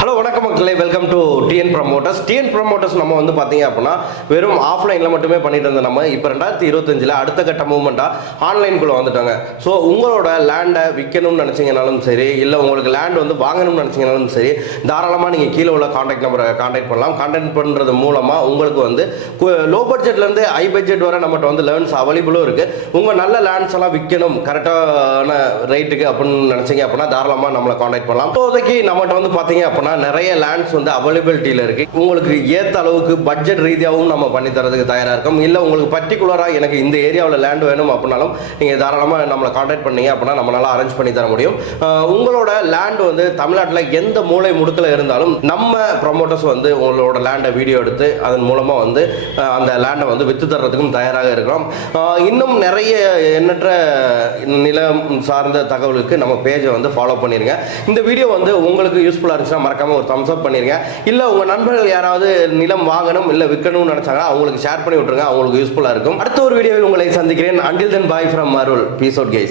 Hello வணக்கம் மக்களே welcome to TN promoters TN promoters நம்ம வந்து பார்த்தீங்க அப்படின்னா வெறும் ஆஃப்லைனில் மட்டுமே பண்ணிட்டு இருந்த நம்ம. இப்போ ரெண்டாயிரத்தி இருபத்தஞ்சில் அடுத்த கட்ட மூவ்மெண்ட்டாக ஆன்லைனுக்குள்ளே வந்துட்டாங்க. ஸோ உங்களோட லேண்டை விற்கணும்னு நினச்சிங்கனாலும் சரி இல்லை உங்களுக்கு லேண்ட் வந்து வாங்கணும்னு நினச்சிங்கனாலும் சரி தாராளமாக நீங்கள் கீழே உள்ள காண்டாக்ட் நம்பரை காண்டாக்ட் பண்ணலாம். காண்டாக்ட் பண்ணுறது மூலமாக உங்களுக்கு வந்து லோ பட்ஜெட்லேருந்து ஹை பட்ஜெட் வரை நம்மகிட்ட வந்து லேர்ன்ஸ் அவைலபிளும் இருக்குது உங்கள் நல்ல லேண்ட்ஸ் எல்லாம் விற்கணும் கரெக்டான ரேட்டுக்கு அப்படின்னு நினச்சிங்க அப்படின்னா தாராளமாக நம்மளை காண்டாக்ட் பண்ணலாம். இப்போதைக்கு நம்மகிட்ட வந்து பார்த்தீங்க அப்படின்னா நிறைய லேண்ட் லேண்ட்ஸ் வந்து அவைலபிலிட்டியில் இருக்கு. உங்களுக்கு ஏற்ற அளவுக்கு பட்ஜெட் ரீதியாகவும் நம்ம பண்ணி தரதுக்கு தயாராக இருக்கோம். இல்லை உங்களுக்கு பர்டிகுலராக எனக்கு இந்த ஏரியாவில் லேண்ட் வேணும் அப்படின்னாலும் நீங்கள் தாராளமாக நம்மளை காண்டாக்ட் பண்ணீங்க அப்படின்னா நம்மளால அரேஞ்ச் பண்ணி தர முடியும். உங்களோட லேண்ட் வந்து தமிழ்நாட்டில் எந்த மூலை முடுக்கில் இருந்தாலும் நம்ம ப்ரொமோட்டர்ஸ் வந்து உங்களோட லேண்டை வீடியோ எடுத்து அதன் மூலமாக வந்து அந்த லேண்டை வந்து விற்று தர்றதுக்கும் தயாராக இருக்கிறோம் இன்னும் நிறைய எண்ணற்ற நிலம் சார்ந்த தகவலுக்கு நம்ம பேஜை வந்து ஃபாலோ பண்ணிடுங்க இந்த வீடியோ வந்து உங்களுக்கு யூஸ்ஃபுல்லாக இருந்துச்சுன்னா மறக்காமல் ஒரு தம்ஸ் அப் பண்ணிருங்க. இல்லை உங்கள் நண்பர்கள் யாராவது நிலம் வாங்கணும் இல்லை விற்கணும்னு நினச்சாங்கன்னா அவங்களுக்கு ஷேர் பண்ணி விட்டுருங்க. அவங்களுக்கு யூஸ்ஃபுல்லாக இருக்கும். அடுத்த ஒரு வீடியோவில் உங்களை சந்திக்கிறேன். Until then bye from Arul peace out guys